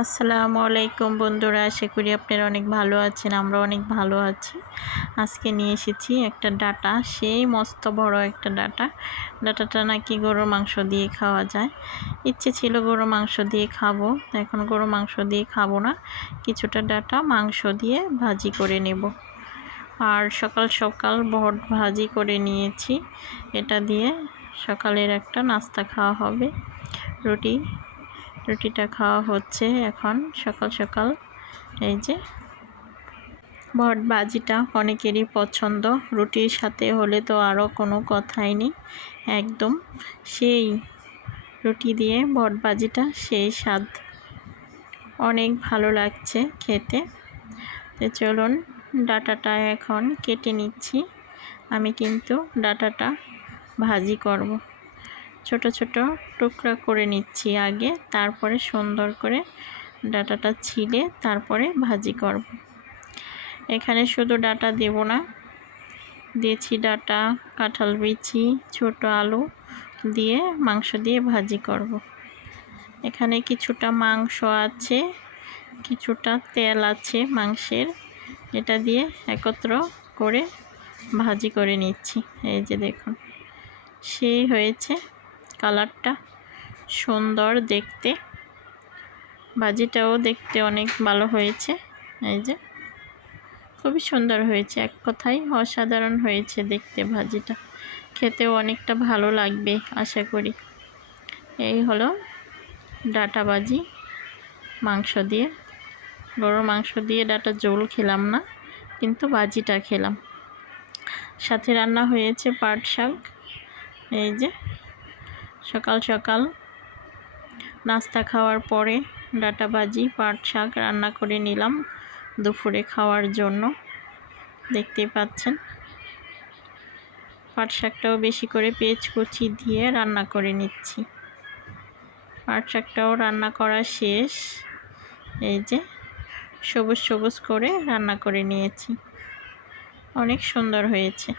আসসালামু আলাইকুম বন্ধুরা, আশা করি আপনারা অনেক ভালো আছেন। আমরা অনেক ভালো আছি। আজকে নিয়ে এসেছি একটা ডাটা, সেই মস্ত বড় একটা ডাটা। ডাটাটা নাকি গরুর মাংস দিয়ে খাওয়া যায়। ইচ্ছে ছিল গরুর মাংস দিয়ে খাবো, এখন গরুর মাংস দিয়ে খাবো না, কিছুটা ডাটা মাংস দিয়ে ভাজি করে নেব। আর সকাল সকাল বট ভাজি করে নিয়েছি, এটা দিয়ে সকালের একটা নাস্তা খাওয়া হবে। রুটিটা খাওয়া হচ্ছে এখন সকাল সকাল। এই যে বট ভাজিটা অনেকেরই পছন্দ, রুটির সাথে হলে তো আরও কোনো কথাই নেই। একদম সেই রুটি দিয়ে বট ভাজিটা সেই স্বাদ, অনেক ভালো লাগছে খেতে। তো চলুন ডাটাটা এখন কেটে নিচ্ছি। আমি কিন্তু ডাটাটা ভাজি করব, ছোট ছোট টুকরা করে নিচ্ছি আগে, তারপরে সুন্দর করে ডাটাটা ছিলে তারপরে ভাজি করব। এখানে শুধু ডাটা দেব না, দিয়েছি ডাটা, কাঁঠাল বিচি, ছোট আলু দিয়ে মাংস দিয়ে ভাজি করব। এখানে কিছুটা মাংস আছে, কিছুটা তেল আছে মাংসের, এটা দিয়ে একত্র করে ভাজি করে নিচ্ছি। এই যে দেখুন, সেই হয়েছে, কালারটা সুন্দর দেখতে, ভাজিটাও দেখতে অনেক ভালো হয়েছে। এই যে খুবই সুন্দর হয়েছে, এক কথায় অসাধারণ হয়েছে দেখতে। ভাজিটা খেতেও অনেকটা ভালো লাগবে আশা করি। এই হলো ডাটা ভাজি মাংস দিয়ে। গরুর মাংস দিয়ে ডাটা ঝোল খেলাম না, কিন্তু ভাজিটা খেলাম। সাথে রান্না হয়েছে পাট শাক। এই যে সকাল সকাল নাস্তা খাওয়ার পরে ডাটা ভাজি পাট শাক রান্না করে নিলাম দুপুরে খাওয়ার জন্য। দেখতেই পাচ্ছেন, পাট শাকটাও বেশি করে পেঁয়াজ কুচি দিয়ে রান্না করে নিচ্ছি। পাট শাকটাও রান্না করা শেষ। এই যে সবুজ সবুজ করে রান্না করে নিয়েছি, অনেক সুন্দর হয়েছে।